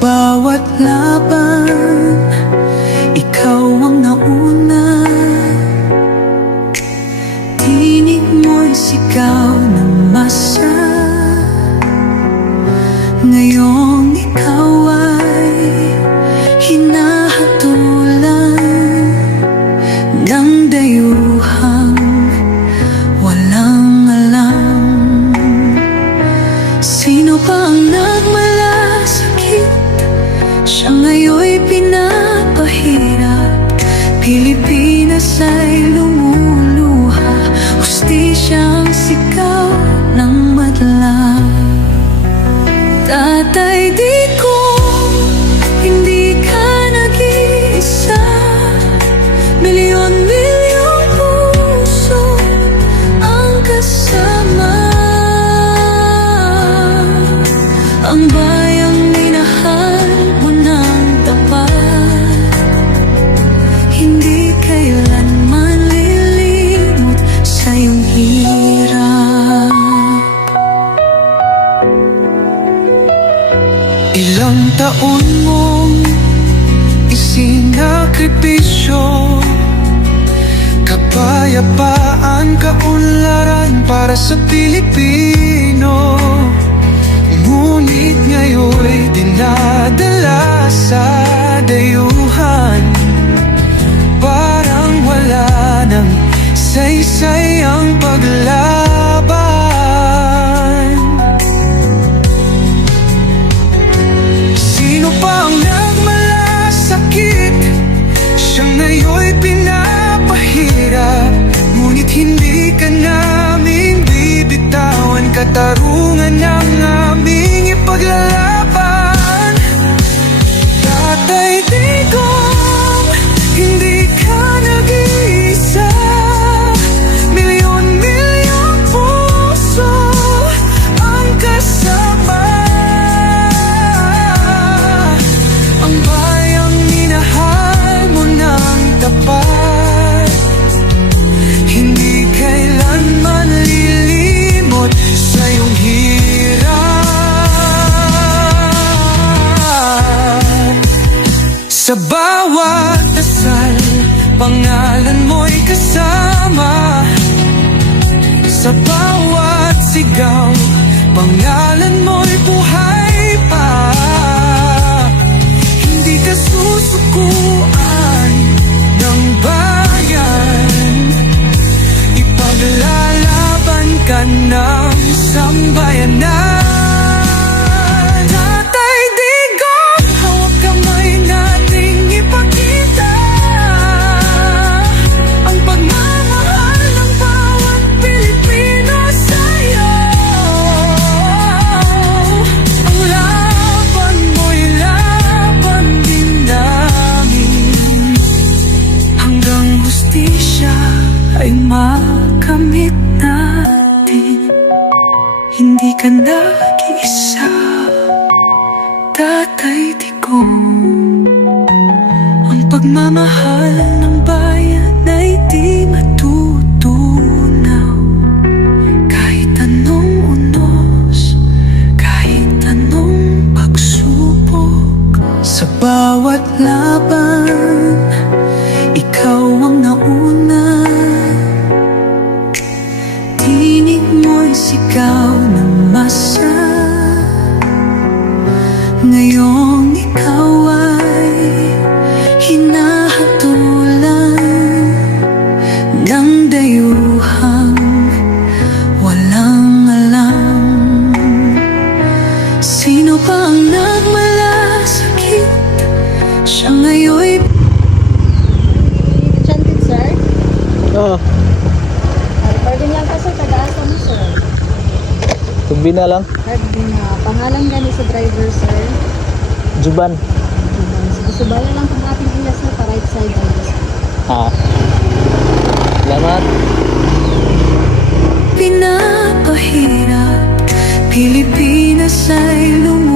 bawat laban, ikaw ang nauna. Tinig mo'y sigaw ng masa. Ngayong ikaw ay hinahatulan ng dayuhang walang alam. Sino pa ang nagmalasakit? Siya ngayon'y pinapahirap. Pilipinas ay lumuluha, hustisyang sigaw ng madla. Tatay, di ko, hindi ka nag-iisa. Milyon-milyong puso ang kasama. Ang bayang minahal mo ng tapat, hindi kailanman lilimot sa iyong hirap. Ilang taon mong isinakripisyo, kapayapaan, kaunlaran para sa Pilipino. Ngunit ngayon'y dinadala sa dayuhan, parang wala nang saysay ang paglaban. Sino pa ang nagmalasakit? Siya ngayon'y pinapahirap. Ngunit hindi ka namin bibitawan, katarungan ng aming ipaglalaban. Tatay Digong, hindi ka nag-iisa. Milyon-milyong puso ang kasama. Ang bayang minahal mo ng tapat, hindi kailanman lilimot sa iyong hirap. Sa bawat dasal, pangalan mo'y kasama. Sa bawat sigaw, pangalan mo'y buhay pa. Hindi ka susukuan ng bayan, ipaglalaban ka ng sambayanan. Tatay Digong, hawak kamay nating ipakita ang pagmamahal ng bawat Pilipino sa'yo. Ang laban mo'y laban din namin, hanggang hustisya ay makamit natin. Hindi ka nag-iisa, Tatay Digong. Ang pagmamahal ng bayan ay di matutunaw, kahit anong unos, kahit anong pagsubok. Sa bawat laban, ikaw ang nauna. Tinig mo'y sigaw ng masa. Ngayong ikaw ay hinahatulan ng dayuhang walang alam. Sino pa ang nagmalasakit? Siya ngayon'y Enchanted, sir? Oo, Recording lang ka, sir. Taga-asa mo, sir. tubi na lang. Pangalan gani sa driver, sir. Juban. Subaya lang kung ating ilas na pa right side. Salamat. pinapahirap. Pilipinas ay lumayo.